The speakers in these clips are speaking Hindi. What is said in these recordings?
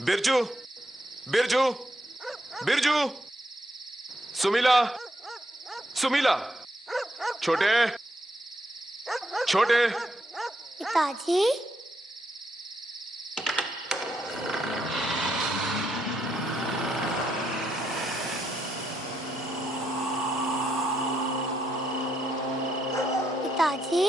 बिरजू, बिरजू, बिरजू, सुमीला, सुमीला, छोटे, छोटे। पिताजी, पिताजी,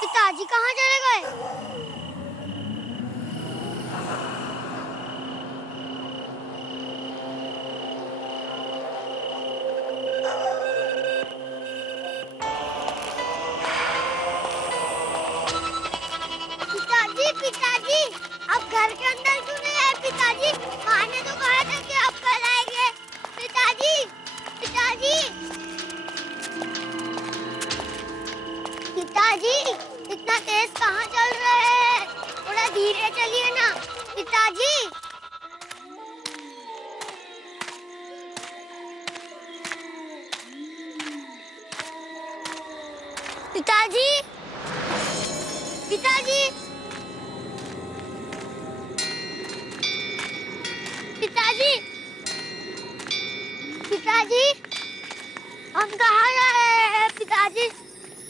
पिताजी कहाँ चले गए? पिताजी, पिताजी, आप घर के अंदर क्यों नहीं आए? पिताजी, माँ ने तो कहा था कि आप कल आएंगे। पिताजी, पिताजी, पिताजी, इतना तेज कहाँ चल रहे हैं? थोड़ा धीरे चलिए ना। पिताजी, पिताजी, पिताजी, पिताजी, पिताजी, हम कहाँ जा रहे हैं? पिताजी,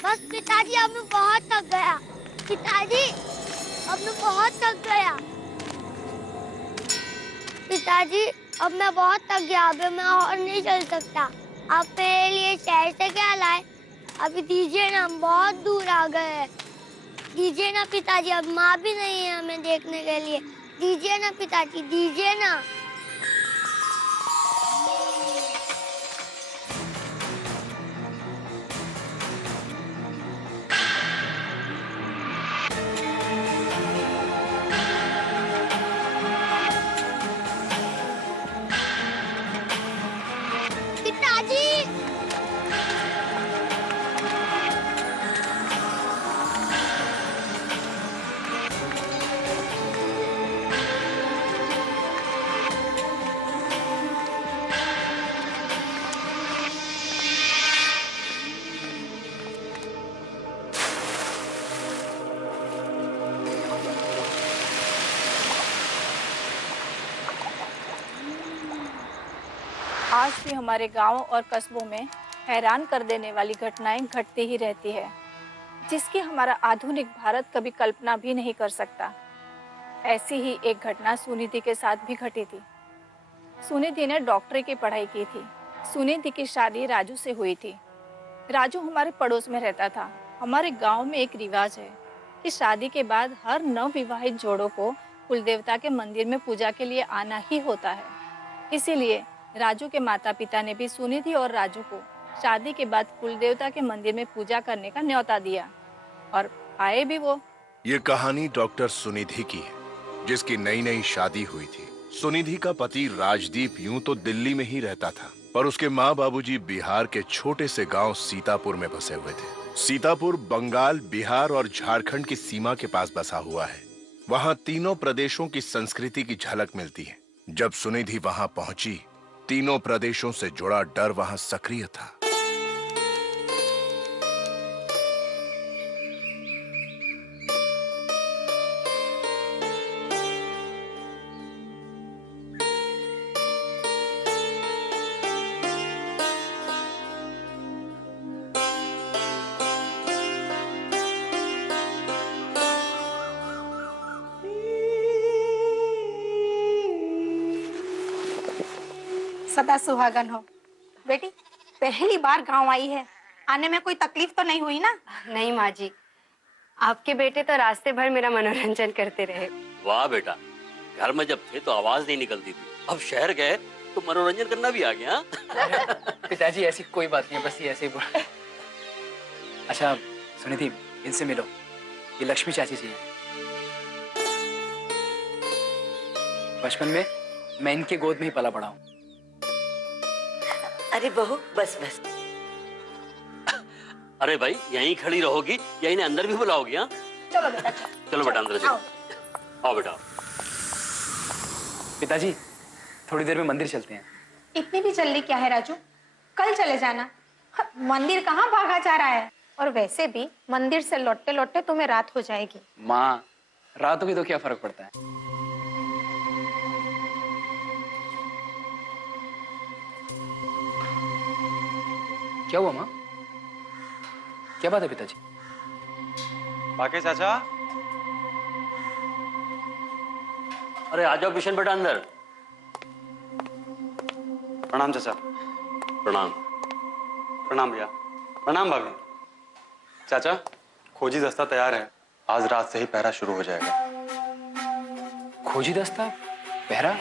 बस पिताजी, अब मैं बहुत थक गया। पिताजी, अब मैं बहुत थक गया। पिताजी, अब मैं बहुत थक गया। अब मैं और नहीं चल सकता। आप मेरे लिए शहर से क्या लाए? अभी दीजिए ना, हम बहुत दूर आ गए हैं। दीजिए ना पिताजी, अब माँ भी नहीं है हमें देखने के लिए। दीजिए ना पिताजी, दीजिए ना। पिताजी, आज भी हमारे गांव और कस्बों में हैरान कर देने वाली घटनाएं घटती ही रहती है, जिसकी हमारा आधुनिक भारत कभी कल्पना भी नहीं कर सकता। ऐसी ही एक घटना सुनिधि के साथ भी घटी थी। सुनिधि ने डॉक्टरी की पढ़ाई की थी। सुनिधि की शादी राजू से हुई थी। राजू हमारे पड़ोस में रहता था। हमारे गांव में एक रिवाज है कि शादी के बाद हर नवविवाहित जोड़ों को कुलदेवता के मंदिर में पूजा के लिए आना ही होता है। इसीलिए राजू के माता पिता ने भी सुनिधि और राजू को शादी के बाद कुलदेवता के मंदिर में पूजा करने का न्योता दिया और आए भी वो। ये कहानी डॉक्टर सुनिधि की है, जिसकी नई नई शादी हुई थी। सुनिधि का पति राजदीप यूं तो दिल्ली में ही रहता था, पर उसके माँ बाबूजी बिहार के छोटे से गांव सीतापुर में बसे हुए थे। सीतापुर बंगाल, बिहार और झारखंड की सीमा के पास बसा हुआ है। वहाँ तीनों प्रदेशों की संस्कृति की झलक मिलती है। जब सुनिधि वहाँ पहुंची, तीनों प्रदेशों से जुड़ा डर वहाँ सक्रिय था। सदा सुहागन हो। बेटी, पहली बार गांव आई है, आने में कोई तकलीफ तो नहीं हुई ना? नहीं माँ जी, आपके बेटे तो रास्ते भर मेरा मनोरंजन करते रहे। वाह बेटा, घर में जब थे तो आवाज नहीं निकलती थी, अब शहर गए तो मनोरंजन करना भी आ गया। पिताजी ऐसी कोई बात नहीं है, बस ये ऐसे ही बोल। अच्छा सुनिधि, इनसे मिलो, ये लक्ष्मी चाची जी हैं। बचपन में मैं इनके गोद में ही पला बड़ा हूँ। अरे बहू बस बस। अरे भाई यहीं खड़ी रहोगी या इन्हें अंदर भी बुलाओगी? हाँ चलो बेटा चलो बेटा अंदर चलो। आओ बेटा। पिताजी थोड़ी देर में मंदिर चलते हैं। इतनी भी जल्दी क्या है राजू, कल चले जाना। मंदिर कहाँ भागा जा रहा है, और वैसे भी मंदिर से लौटते लौटते तुम्हें रात हो जाएगी। माँ रात होगी तो क्या फर्क पड़ता है। क्या हुआ माँ, क्या बात है पिताजी? बाकी चाचा। अरे आ जाओ किशन बेटा अंदर। प्रणाम चाचा। प्रणाम। प्रणाम भैया। प्रणाम भाभी। चाचा खोजी दस्ता तैयार है, आज रात से ही पहरा शुरू हो जाएगा। खोजी दस्ता पहरा?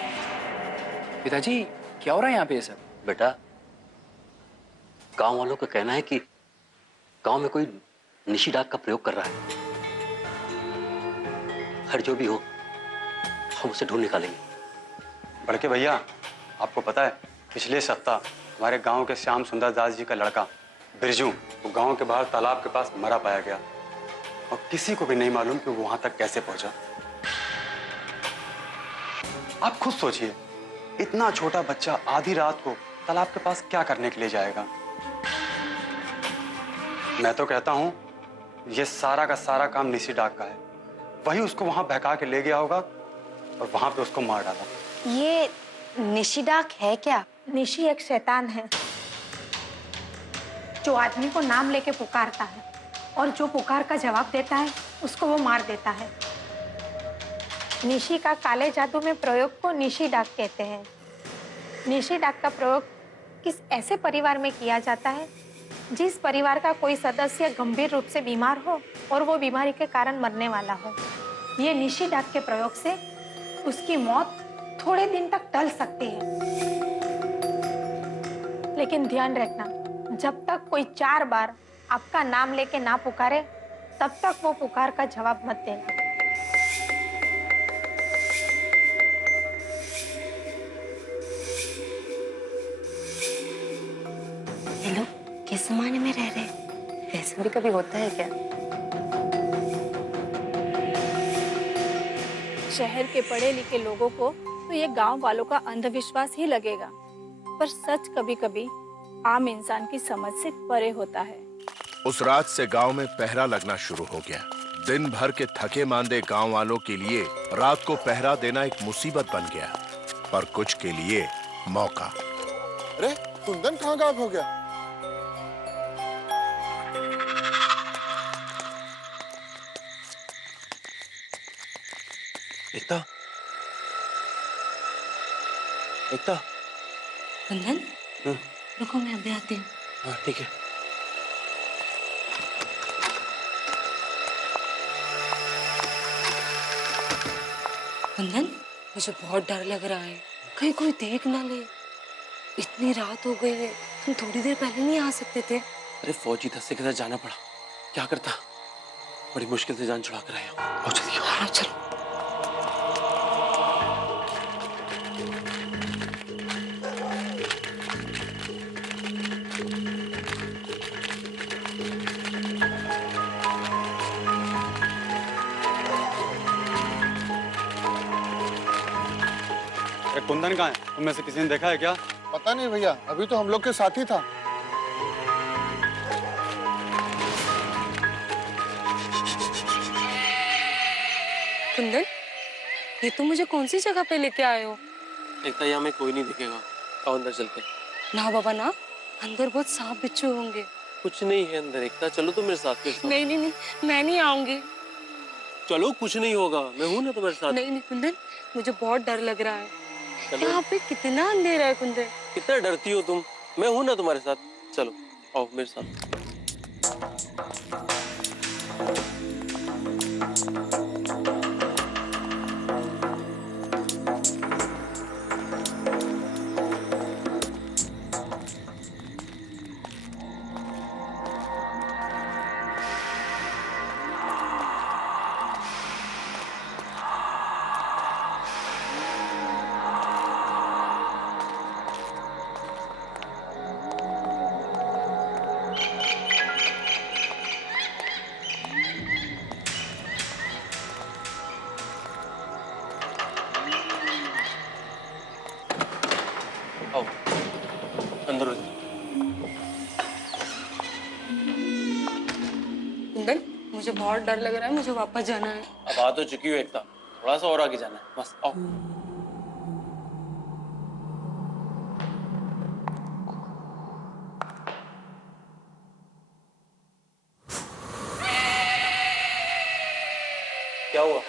पिताजी क्या हो रहा है यहाँ पे ये सब? बेटा गांव वालों का कहना है कि गांव में कोई निशिडाक का प्रयोग कर रहा है। हर जो भी हो हम उसे ढूंढ निकालेंगे। बड़के भैया आपको पता है पिछले सप्ताह हमारे गांव के श्याम सुंदर दास जी का लड़का बिरजू वो गांव के बाहर तालाब के पास मरा पाया गया, और किसी को भी नहीं मालूम कि वो वहां तक कैसे पहुंचा। आप खुद सोचिए, इतना छोटा बच्चा आधी रात को तालाब के पास क्या करने के लिए जाएगा। मैं तो कहता हूं ये सारा का सारा काम निशी डाक का है, वही उसको वहां बहका के ले गया होगा और वहां पे उसको मार डाला। ये निशिडाक है क्या? निशी एक शैतान है जो आदमी को नाम लेके पुकारता है, और जो पुकार का जवाब देता है उसको वो मार देता है। निशी का काले जादू में प्रयोग को निशिडाक कहते हैं। निशिडाक का प्रयोग किस ऐसे परिवार में किया जाता है जिस परिवार का कोई सदस्य गंभीर रूप से बीमार हो और वो बीमारी के कारण मरने वाला हो। ये निशिडाक के प्रयोग से उसकी मौत थोड़े दिन तक टल सकती है, लेकिन ध्यान रखना, जब तक कोई 4 बार आपका नाम लेके ना पुकारे तब तक वो पुकार का जवाब मत देना। ये लोग किस जमाने में रह रहे हैं? ऐसा भी कभी होता है क्या? शहर के पढ़े लिखे लोगों को तो ये गांव वालों का अंधविश्वास ही लगेगा, पर सच कभी कभी आम इंसान की समझ से परे होता है। उस रात से गांव में पहरा लगना शुरू हो गया। दिन भर के थके मांदे गांव वालों के लिए रात को पहरा देना एक मुसीबत बन गया, पर कुछ के लिए मौका। अरे कुंदन कहाँ गायब हो गया? एकता, एकता। कुंदन रुको, मैं अभी आती हूँ। हाँ ठीक है। कुंदन मुझे बहुत डर लग रहा है, कहीं कोई देख ना ले। इतनी रात हो गई है, तुम थोड़ी देर पहले नहीं आ सकते थे? अरे फौजी दस्ते के साथ जाना पड़ा, क्या करता, बड़ी मुश्किल से जान छुड़ा कर आया। आओ जल्दी आओ। हाँ चलो। कुंदन कहाँ है? तुम में से किसी ने देखा है क्या? पता नहीं भैया, अभी तो हम लोग के साथ ही था। कुंदन ये तुम मुझे कौन सी जगह पे लेके आए हो? एकता यहाँ में कोई नहीं दिखेगा, आओ अंदर चलते। ना बाबा ना, अंदर बहुत सांप बिच्छू होंगे। कुछ नहीं है अंदर एकता, चलो तुम मेरे साथ। नहीं नहीं नहीं, मैं नहीं आऊंगी। चलो कुछ नहीं होगा, मैं हूँ ना तुम्हारे साथ। नहीं नहीं कुंदन, मुझे बहुत डर लग रहा है। यहाँ पे कितना अंधेरा है कुंदन। कितना डरती हो तुम, मैं हूँ ना तुम्हारे साथ। चलो आओ मेरे साथ। बहुत डर लग रहा है, मुझे वापस जाना है। अब आ तो चुकी हो एकता, थोड़ा सा और आगे जाना है बस। आओ। क्या हुआ?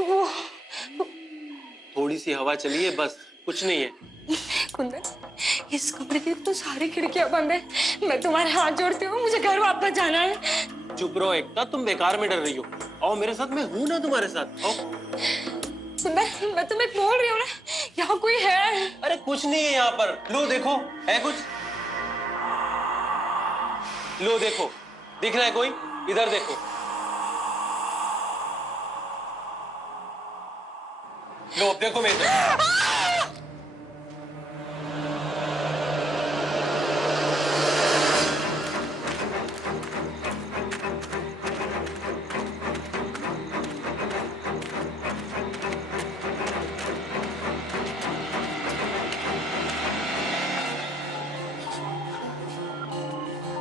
वो थोड़ी सी हवा चली है बस, कुछ नहीं है। कुंदन, इस कमरे की तो सारी खिड़कियां बंद है। मैं तुम्हारे हाथ जोड़ती हूँ, मुझे घर वापस जाना है। चुप रहो एकता, तुम बेकार में डर रही हो। आओ मेरे साथ, मैं हूं ना तुम्हारे साथ। आओ। कुंदन, मैं तुम्हें बोल रही हूँ ना, यहाँ कोई है। अरे कुछ नहीं है यहाँ पर। लो देखो, है कुछ? लो देखो, दिख रहा है कोई? इधर देखो। लो अब देखो मेरे तरफ।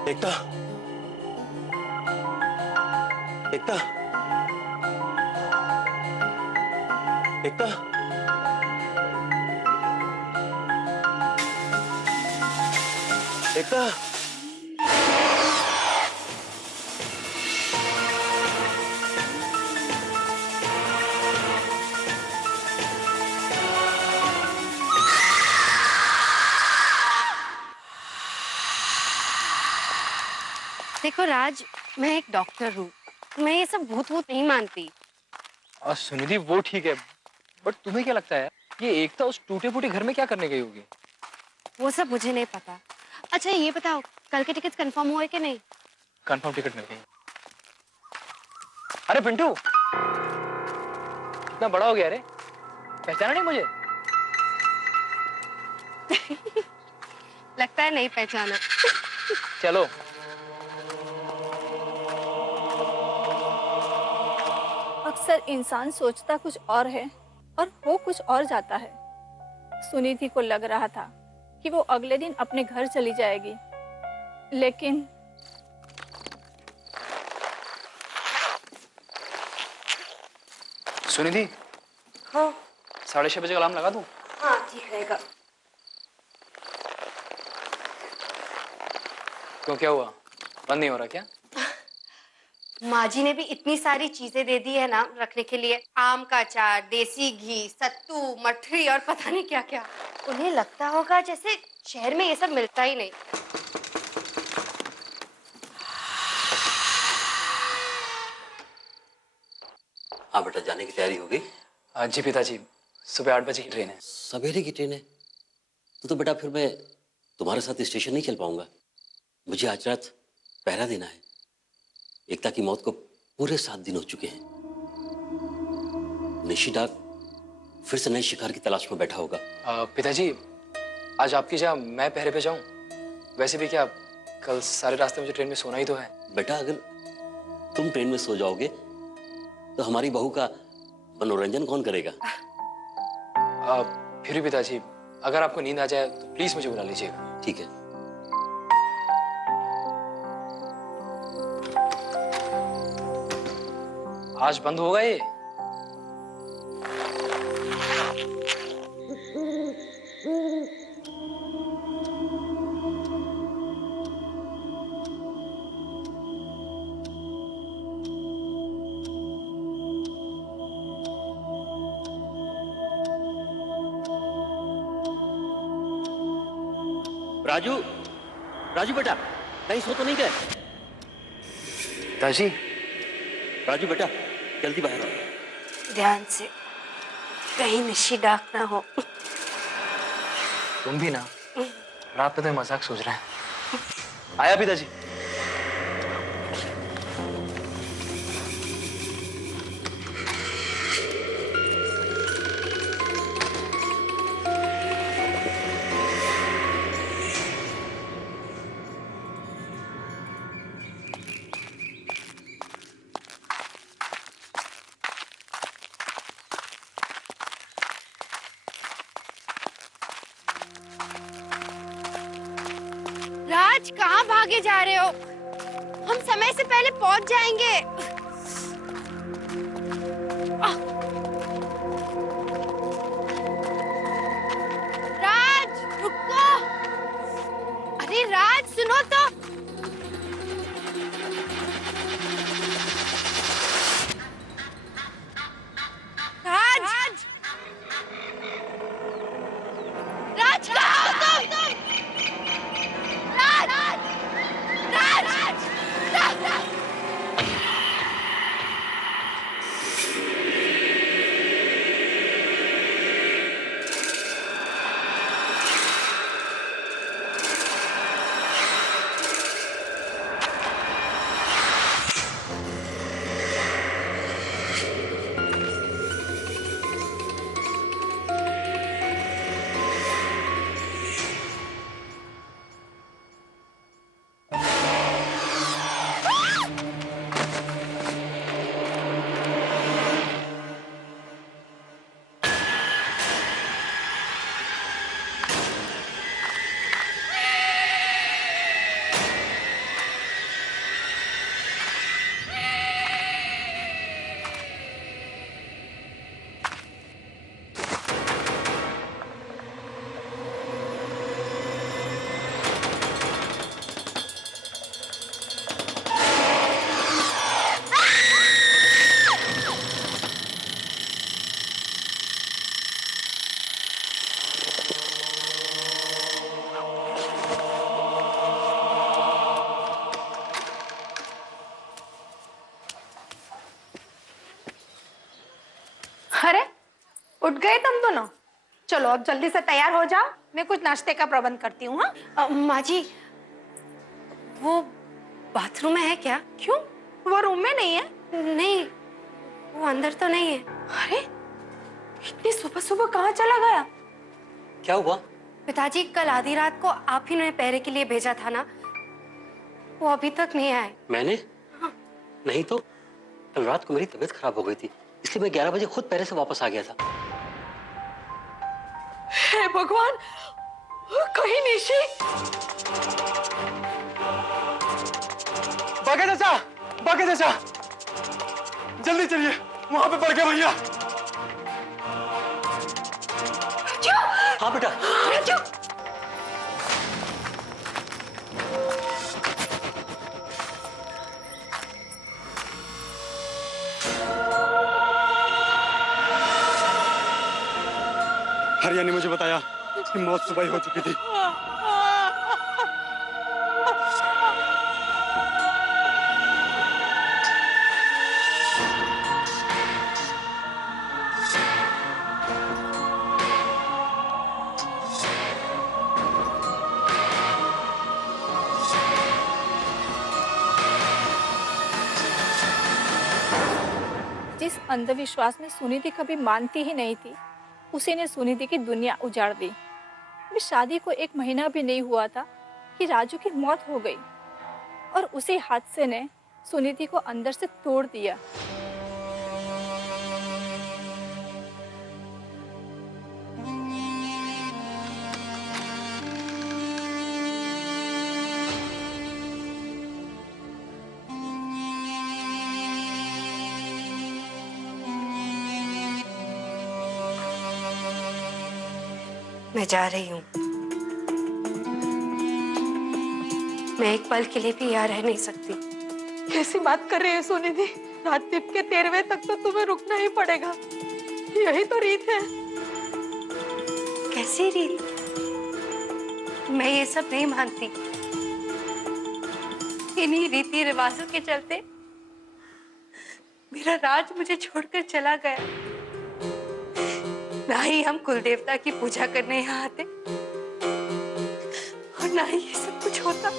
एकता, एकता, एकता, एकता। देखो राज, मैं एक डॉक्टर हूँ, मैं ये सब भूत वूत नहीं मानती। और सुनिधि वो ठीक है, बट तुम्हें क्या लगता है ये एकता उस टूटे फूटे घर में क्या करने गई होगी? वो सब मुझे नहीं पता। अच्छा ये बताओ, कल के टिकट कंफर्म हुए कि नहीं? कंफर्म टिकट मिल गई। अरे पिंटू, इतना बड़ा हो गया रे, पहचाना नहीं मुझे? लगता है नहीं पहचाना। चलो। अक्सर इंसान सोचता कुछ और है और हो कुछ और जाता है। सुनिधि को लग रहा था कि वो अगले दिन अपने घर चली जाएगी, लेकिन सुनिधि, हाँ 6:30 बजे अलार्म लगा दूं? हाँ ठीक रहेगा। क्यों, क्या हुआ? बंद नहीं हो रहा क्या? माँ जी ने भी इतनी सारी चीजें दे दी है ना रखने के लिए, आम का अचार, देसी घी, सत्तू, मठरी और पता नहीं क्या क्या। उन्हें लगता होगा जैसे शहर में ये सब मिलता ही नहीं। हाँ बेटा, जाने की तैयारी हो गई? जी पिताजी, सुबह 8 बजे की ट्रेन है। सवेरे की ट्रेन है? तो बेटा फिर मैं तुम्हारे साथ स्टेशन नहीं चल पाऊंगा। मुझे आज रात पहरा देना है। एकता की मौत को पूरे 7 दिन हो चुके हैं। निशी डाक फिर से नए शिकार की तलाश में बैठा होगा। पिताजी, आज आपकी जगह मैं पहरे पे जाऊं? वैसे भी क्या, कल सारे रास्ते मुझे ट्रेन में सोना ही तो है। बेटा अगर तुम ट्रेन में सो जाओगे तो हमारी बहू का मनोरंजन कौन करेगा? फिर भी पिताजी, अगर आपको नींद आ जाए तो प्लीज मुझे बुला लीजिएगा। ठीक है। आज बंद होगा ये? राजू, राजू बेटा, कहीं सो तो नहीं गए? पिताजी। राजू बेटा, जल्दी बाहर आओ। ध्यान से, कहीं निशी डाक ना हो। तुम भी ना, रात में तो मजाक सोच रहे हैं। आया पिताजी। राज, कहाँ भागे जा रहे हो? हम समय से पहले पहुंच जाएंगे। अरे उठ गए तुम दोनों? चलो अब जल्दी से तैयार हो जाओ, मैं कुछ नाश्ते का प्रबंध करती हूँ। हाँ माँ जी, वो बाथरूम में है क्या? क्यों, वो रूम में नहीं है? नहीं, वो अंदर तो नहीं है। अरे इतनी सुबह सुबह कहाँ चला गया? क्या हुआ? पिताजी, कल आधी रात को आप ही ने पहरे के लिए भेजा था ना, वो अभी तक नहीं आए। मैंने? हाँ। नहीं तो कल रात को मेरी तबीयत खराब हो गई थी, इसलिए मैं 11 बजे खुद पहरे से वापस आ गया था। हे भगवान, कहीं निशी। बाके चाचा, जल्दी चलिए, वहां पे पड़ गए भैया। हाँ बेटा। हरिया ने मुझे बताया कि मौत सुबह ही हो चुकी थी। जिस अंधविश्वास में सुनिधि कभी मानती ही नहीं थी, उसी ने सुनिधि की दुनिया उजाड़ दी। अभी शादी को 1 महीना भी नहीं हुआ था कि राजू की मौत हो गई और उसी हादसे ने सुनिधि को अंदर से तोड़ दिया। मैं जा रही हूँ। मैं एक पल के लिए भी यहाँ रह नहीं सकती। कैसी बात कर रही है सुनिधि? राजदीप के 13वें तक तो तुम्हें रुकना ही पड़ेगा, यही तो रीत है। कैसी रीत? मैं ये सब नहीं मानती। इन्हीं रीति रिवाजों के चलते मेरा राज मुझे छोड़कर चला गया। ना ही हम कुल देवता की पूजा करने यहाँ आते और ना ही ये सब कुछ होता।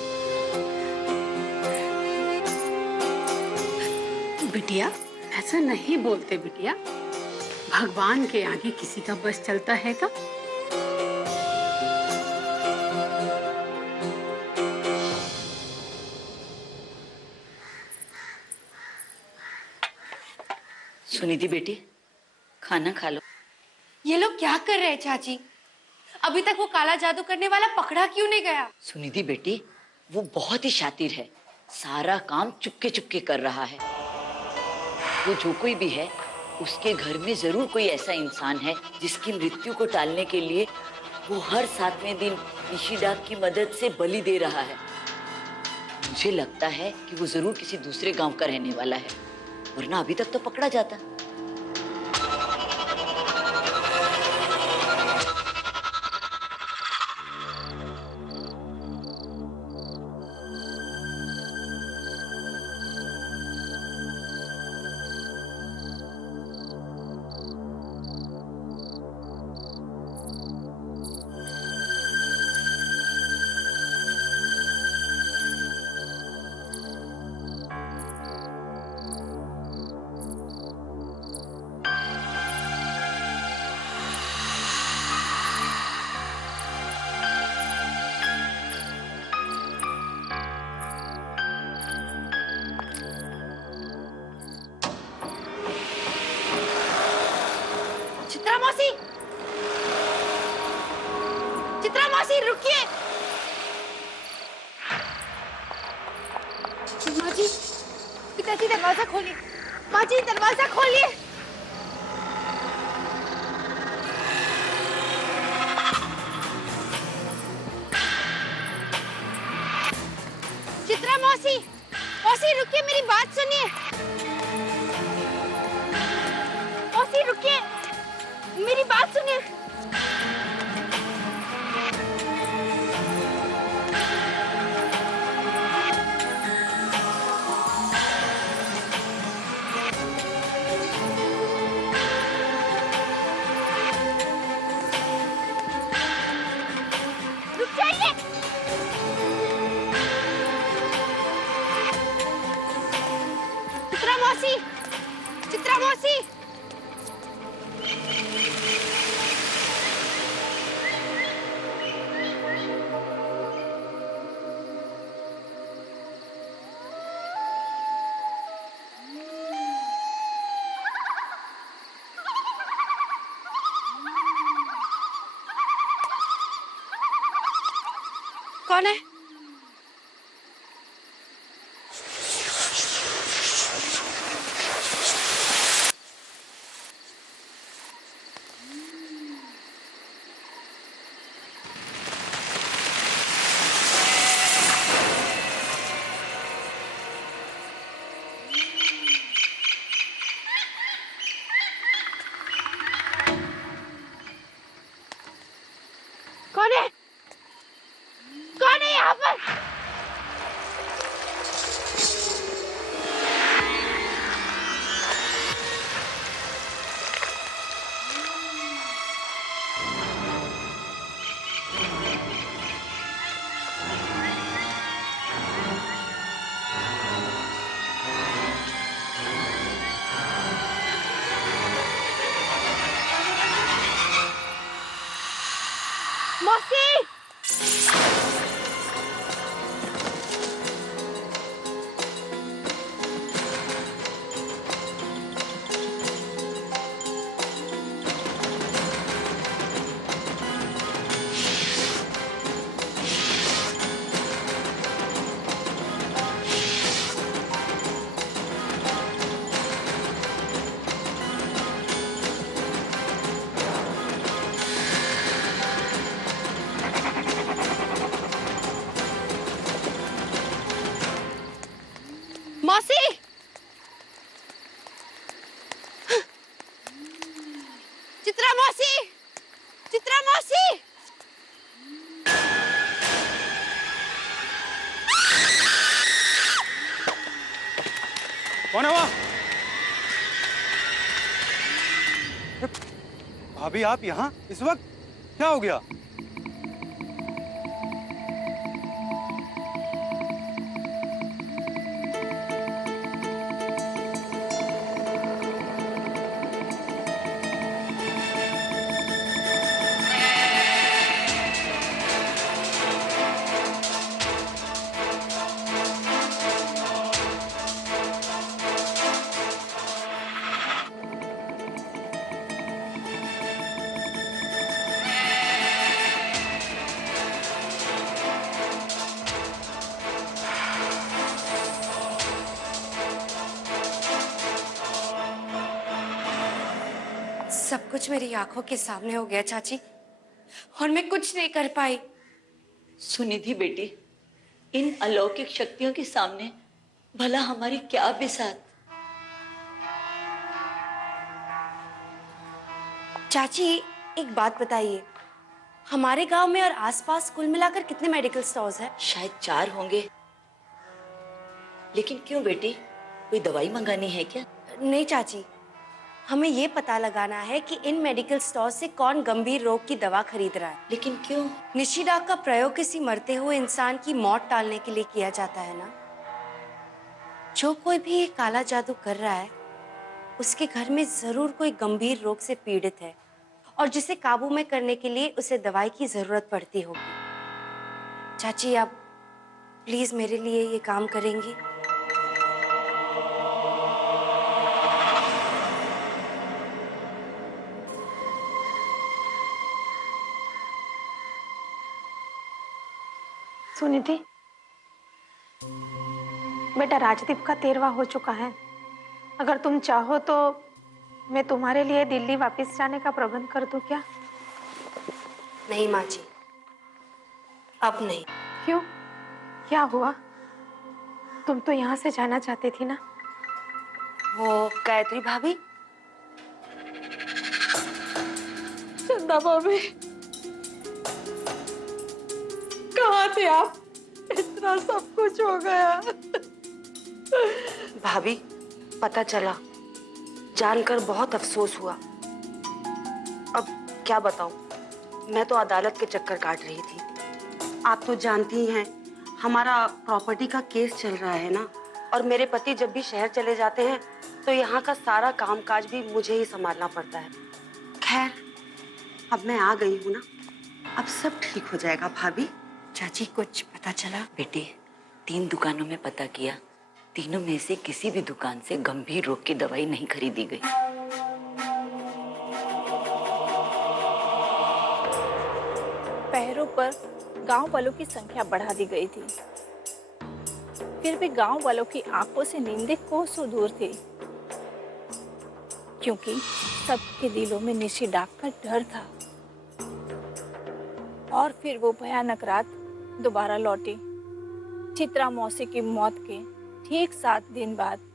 बिटिया, ऐसा नहीं बोलते बिटिया। भगवान के आगे किसी का बस चलता है क्या? सुनिधि बेटी, खाना खा लो। ये लोग क्या कर रहे हैं चाची? अभी तक वो काला जादू करने वाला पकड़ा क्यों नहीं गया? सुनिधि बेटी, वो बहुत ही शातिर है, सारा काम चुपके चुपके कर रहा है। वो जो कोई भी है, उसके घर में जरूर कोई ऐसा इंसान है जिसकी मृत्यु को टालने के लिए वो हर 7वें दिन निशिडाक की मदद से बलि दे रहा है। मुझे लगता है कि वो जरूर किसी दूसरे गांव का रहने वाला है, वरना अभी तक तो पकड़ा जाता। चित्रा मौसी, चित्रा मौसी रुकिए। माँ जी, पिताजी दरवाजा खोलिए। माँ जी दरवाजा खोलिए। चित्रा मौसी, मौसी रुकिए, मेरी बात सुनिए। मौसी रुकिए, मेरी बात सुनिए। चित्रा मौसी। कौन है? कौन है? कौन है यहाँ पर? मौसी! मौसी! चित्रा मौसी! चित्रा मौसी! कौन है वहाँ? भाभी आप यहाँ इस वक्त? क्या हो गया? सब कुछ मेरी आंखों के सामने हो गया चाची, और मैं कुछ नहीं कर पाई। सुनिधि बेटी, इन अलौकिक शक्तियों के सामने भला हमारी क्या बिसात। चाची एक बात बताइए, हमारे गांव में और आसपास कुल मिलाकर कितने मेडिकल स्टोर्स हैं? शायद 4 होंगे। लेकिन क्यों बेटी, कोई दवाई मंगानी है क्या? नहीं चाची, हमें ये पता लगाना है कि इन मेडिकल स्टोर से कौन गंभीर रोग की दवा खरीद रहा है। लेकिन क्यों? निशिडाक का प्रयोग किसी मरते हुए इंसान की मौत टालने के लिए किया जाता है ना। जो कोई भी ये काला जादू कर रहा है, उसके घर में जरूर कोई गंभीर रोग से पीड़ित है, और जिसे काबू में करने के लिए उसे दवाई की जरूरत पड़ती होगी। चाची आप प्लीज मेरे लिए ये काम करेंगी? सुनिधि, बेटा राजदीप का 13वां हो चुका है। अगर तुम चाहो तो मैं तुम्हारे लिए दिल्ली वापस जाने का प्रबंध कर दूं क्या? नहीं माँ जी, अब नहीं। क्यों? क्या हुआ? तुम तो यहाँ से जाना चाहती थी ना? वो गायत्री भाभी। चंदा भाभी, कहाँ थे आप? इतना सब कुछ हो गया। भाभी पता चला, जानकर बहुत अफसोस हुआ। अब क्या बताऊं, मैं तो अदालत के चक्कर काट रही थी। आप तो जानती ही हैं, हमारा प्रॉपर्टी का केस चल रहा है ना, और मेरे पति जब भी शहर चले जाते हैं तो तो यहाँ का सारा कामकाज भी मुझे ही संभालना पड़ता है। खैर, अब मैं आ गई हूँ ना, अब सब ठीक हो जाएगा भाभी। चाची कुछ पता चला? बेटी 3 दुकानों में पता किया, तीनों में से किसी भी दुकान से गंभीर रोग की दवाई नहीं खरीदी गई। पहरों पर गांव वालों की संख्या बढ़ा दी गई थी, फिर भी गांव वालों की आंखों से नींदें कोसों दूर थी, क्योंकि सबके दिलों में निशी डाक का डर था। और फिर वो भयानक रात दोबारा लौटी, चित्रा मौसी की मौत के ठीक 7 दिन बाद।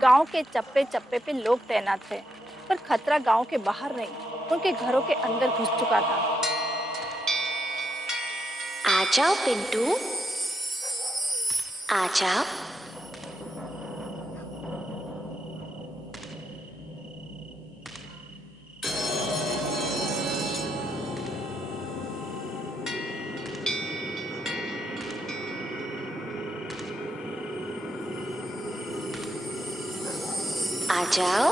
गांव के चप्पे चप्पे पे लोग तैनात थे, पर खतरा गांव के बाहर नहीं, उनके घरों के अंदर घुस चुका था। आ जाओ पिंटू, आ जाओ। आ जाओ,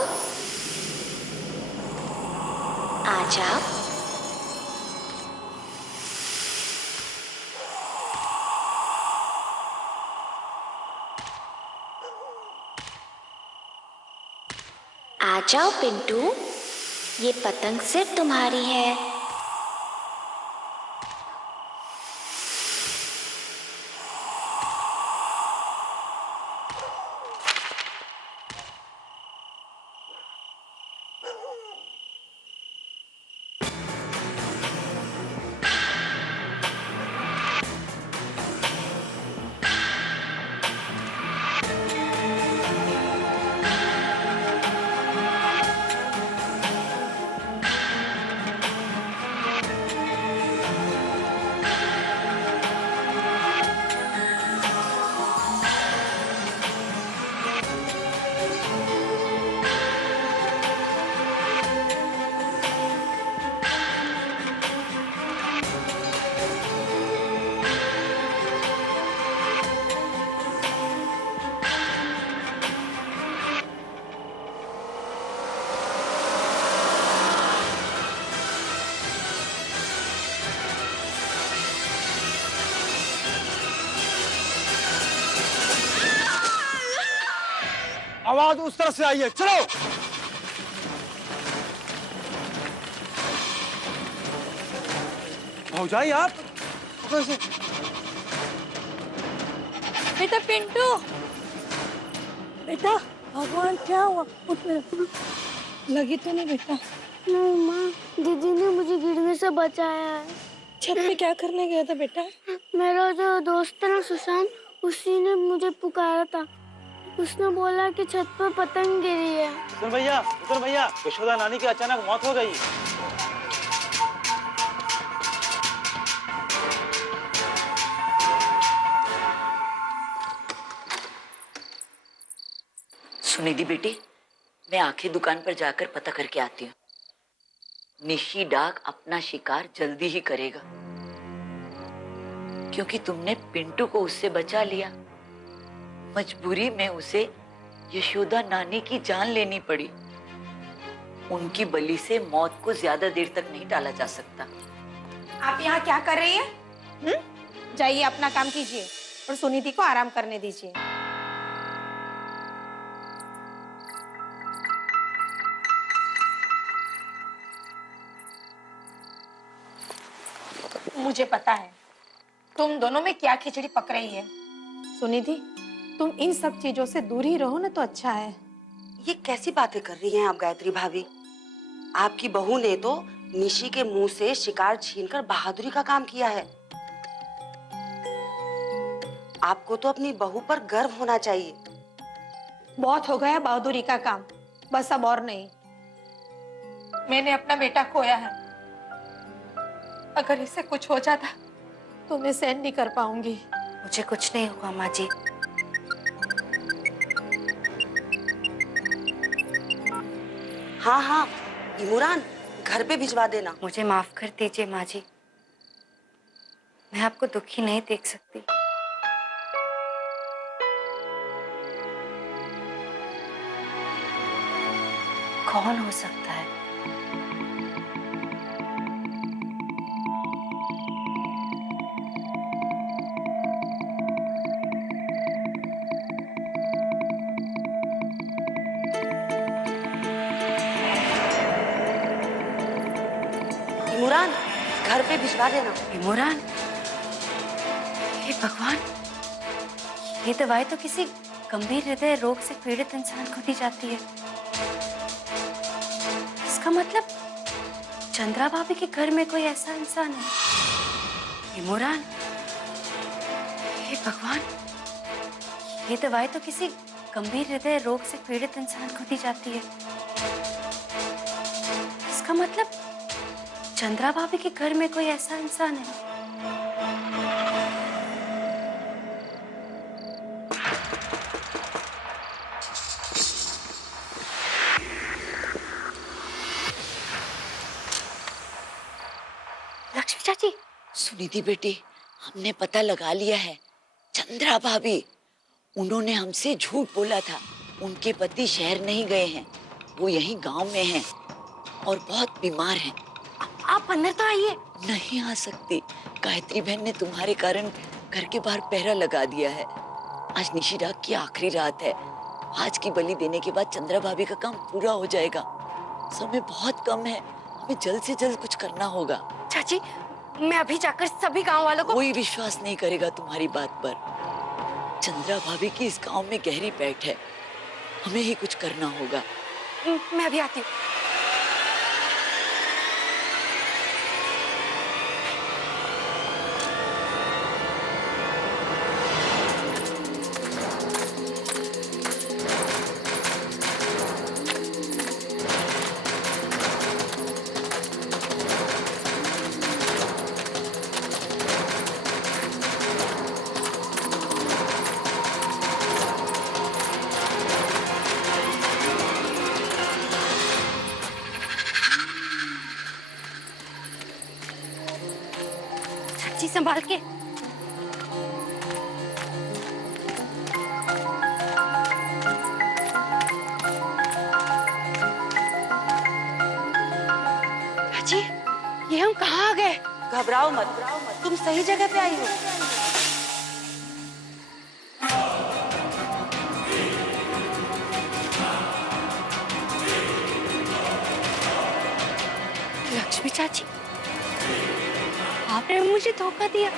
आ जाओ। आ जाओ पिंटू, ये पतंग सिर्फ तुम्हारी है। आवाज उस तरफ से आई है, चलो। भौजाई आप कैसे? बेटा पिंटू, बेटा भगवान क्या हुआ? उठ मेरा, लगी तो नहीं बेटा? नहीं माँ, दीदी ने मुझे गिरने से बचाया है। छत पे क्या करने गया था बेटा? मेरा जो दोस्त है ना सुशांत, उसी ने मुझे पुकारा था। उसने बोला कि छत पर पतंग गिरी है। सुन भैया, यशोदा नानी की अचानक मौत हो गई। सुनिधि बेटी, मैं आखिर दुकान पर जाकर पता करके आती हूँ। निशी डाक अपना शिकार जल्दी ही करेगा, क्योंकि तुमने पिंटू को उससे बचा लिया। मजबूरी में उसे यशोदा नानी की जान लेनी पड़ी। उनकी बलि से मौत को ज्यादा देर तक नहीं टाला जा सकता। आप यहाँ क्या कर रही हैं? जाइए अपना काम कीजिए और सुनिधि को आराम करने दीजिए। मुझे पता है तुम दोनों में क्या खिचड़ी पक रही है। सुनिधि, तुम इन सब चीजों से दूर ही रहो ना तो अच्छा है। ये कैसी बातें कर रही हैं आप गायत्री भाभी? आपकी बहू ने तो निशी के मुंह से शिकार छीनकर बहादुरी का काम किया है। आपको तो अपनी बहू पर गर्व होना चाहिए। बहुत हो गया बहादुरी का काम, बस अब और नहीं। मैंने अपना बेटा खोया है, अगर इसे कुछ हो जाता तो मैं सहन नहीं कर पाऊंगी। मुझे कुछ नहीं होगा माँ जी। हाँ हाँ, इमरान घर पे भिजवा देना। मुझे माफ कर दीजिए माँ जी, मैं आपको दुखी नहीं देख सकती। कौन हो सकता है? इमरान घर पे भिजवा देना। इमरान, हे भगवान, ये दवाई तो किसी गंभीर हृदय रोग से पीड़ित इंसान को दी जाती है। इसका मतलब चंद्रा भाभी के घर में कोई ऐसा इंसान है। इमरान, हे भगवान, ये दवाई तो किसी गंभीर हृदय रोग से पीड़ित इंसान को दी जाती है। इसका मतलब चंद्रा भाभी के घर में कोई ऐसा इंसान है। लक्ष्मी चाची। सुनिधि बेटी, हमने पता लगा लिया है। चंद्रा भाभी, उन्होंने हमसे झूठ बोला था। उनके पति शहर नहीं गए हैं, वो यहीं गांव में हैं और बहुत बीमार हैं। आप अंदर तो आइए। नहीं आ सकती, गायत्री बहन ने तुम्हारे कारण घर के बाहर पहरा लगा दिया है। आज निशिराग की आखिरी रात है। आज की बलि देने के बाद चंद्रा भाभी का काम पूरा हो जाएगा। समय बहुत कम है, हमें जल्द से जल्द कुछ करना होगा। चाची, मैं अभी जाकर सभी गांव वालों को। कोई विश्वास नहीं करेगा तुम्हारी बात पर। चंद्रा भाभी की इस गांव में गहरी पैठ है, हमें ही कुछ करना होगा। मैं अभी आती हूँ। चाची संभाल के। चाची, ये हम कहाँ आ गए? घबराओ मत, तुम सही जगह पे आई हो। लक्ष्मी चाची, आपने मुझे धोखा दिया।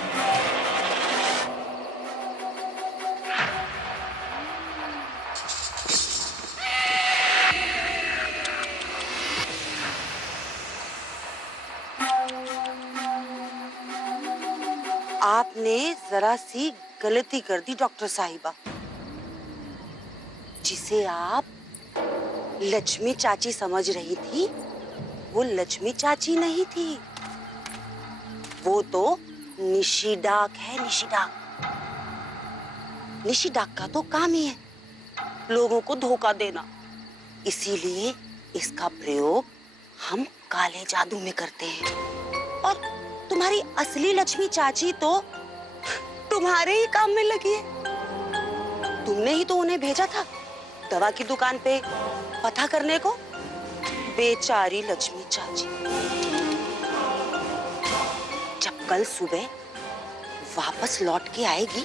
आपने जरा सी गलती कर दी डॉक्टर साहिबा। जिसे आप लक्ष्मी चाची समझ रही थी, वो लक्ष्मी चाची नहीं थी, वो तो निशिडाक है। निशिडाक का तो काम ही है लोगों को धोखा देना। इसीलिए इसका प्रयोग हम काले जादू में करते हैं। और तुम्हारी असली लक्ष्मी चाची तो तुम्हारे ही काम में लगी है। तुमने ही तो उन्हें भेजा था दवा की दुकान पे पता करने को। बेचारी लक्ष्मी चाची, जब कल सुबह वापस लौट के आएगी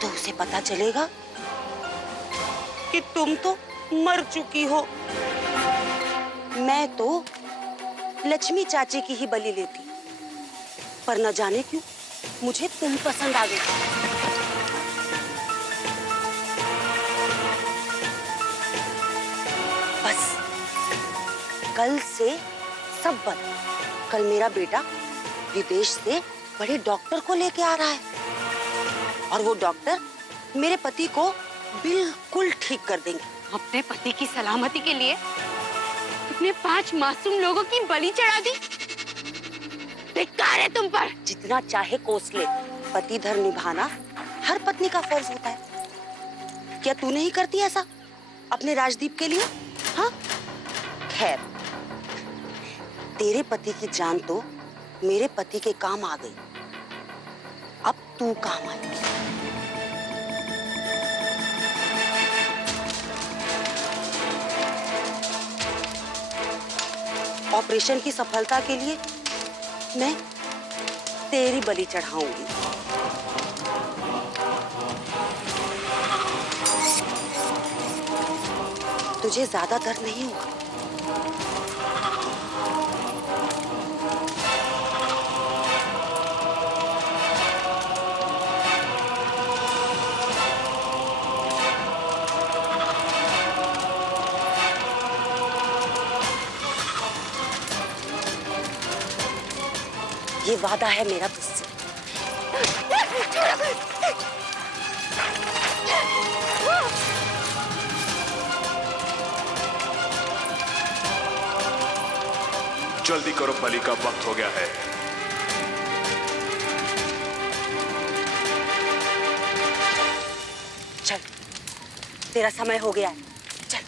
तो उसे पता चलेगा कि तुम तो मर चुकी हो। मैं तो लक्ष्मी चाची की ही बलि लेती, पर न जाने क्यों मुझे तुम पसंद आ गई। बस कल से सब बंद। कल मेरा बेटा विदेश से बड़े डॉक्टर को लेके आ रहा है और वो डॉक्टर मेरे पति को बिल्कुल ठीक कर देंगे। अपने पति की सलामती के लिए तुमने 5 मासूम लोगों की बलि चढ़ा दी। धिक्कार है तुम पर। जितना चाहे कोस ले, पति धर्म निभाना हर पत्नी का फर्ज होता है। क्या तू नहीं करती ऐसा अपने राजदीप के लिए? हाँ, खैर, तेरे पति की जान तो मेरे पति के काम आ गई, अब तू काम आएगी। ऑपरेशन की सफलता के लिए मैं तेरी बलि चढ़ाऊंगी। तुझे ज्यादा डर नहीं होगा। ये वादा है मेरा तुझसे। जल्दी करो, बलि का वक्त हो गया है। चल, तेरा समय हो गया है। चल।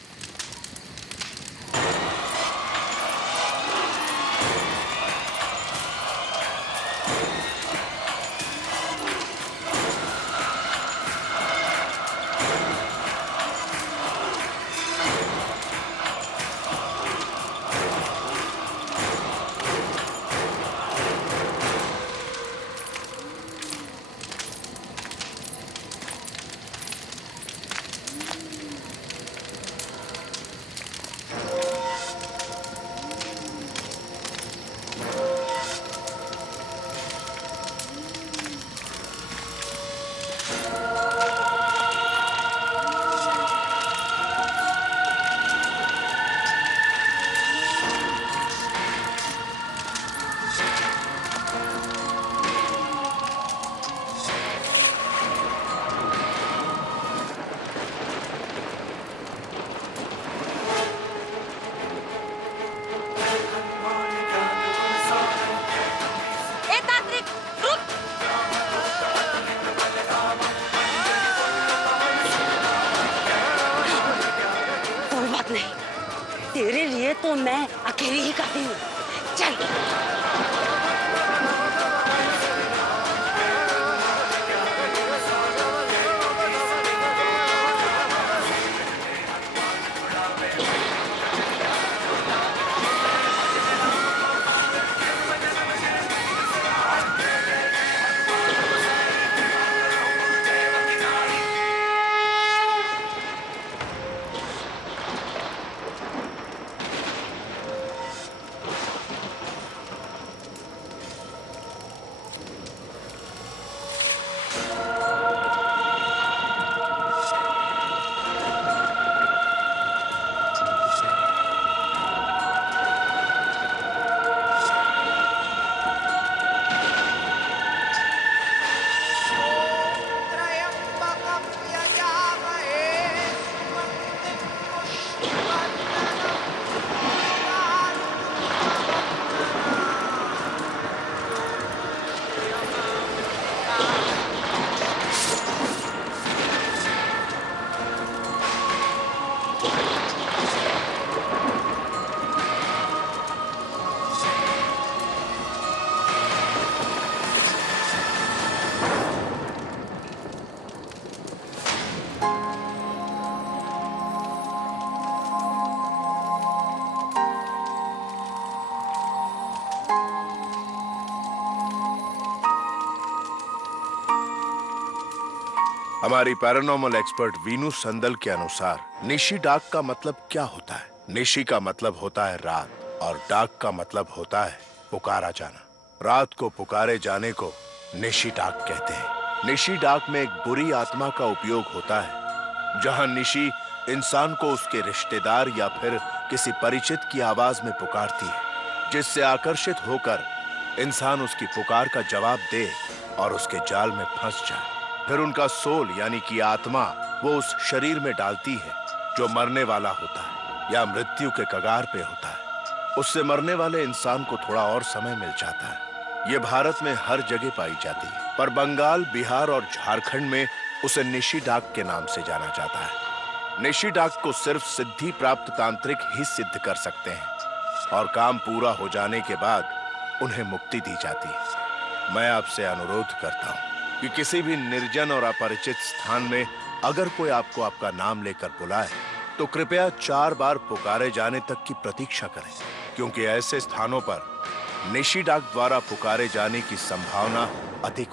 तेरे लिए तो मैं अकेली ही काफी हूँ। चल। हमारी पैरानॉर्मल एक्सपर्ट वीनू संदल के अनुसार निशी डाक का मतलब क्या होता है? निशी का मतलब होता है रात और डाक का मतलब होता है पुकारा जाना। रात को पुकारे जाने को निशी डाक कहते हैं। निशी डाक में एक बुरी आत्मा का उपयोग होता है, जहां निशी इंसान को उसके रिश्तेदार या फिर किसी परिचित की आवाज में पुकारती है, जिससे आकर्षित होकर इंसान उसकी पुकार का जवाब दे और उसके जाल में फंस जाए। फिर उनका सोल यानी कि आत्मा वो उस शरीर में डालती है जो मरने वाला होता है या मृत्यु के कगार पे होता है। उससे मरने वाले इंसान को थोड़ा और समय मिल जाता है। ये भारत में हर जगह पाई जाती है, पर बंगाल, बिहार और झारखंड में उसे निशिडाक के नाम से जाना जाता है। निशिडाक को सिर्फ सिद्धि प्राप्त तांत्रिक ही सिद्ध कर सकते हैं और काम पूरा हो जाने के बाद उन्हें मुक्ति दी जाती है। मैं आपसे अनुरोध करता हूं कि किसी भी निर्जन और अपरिचित स्थान में अगर कोई आपको आपका नाम लेकर बुलाए तो कृपया 4 बार पुकारे जाने तक की प्रतीक्षा करें, क्योंकि ऐसे स्थानों पर निशिडाक द्वारा पुकारे जाने की संभावना अधिक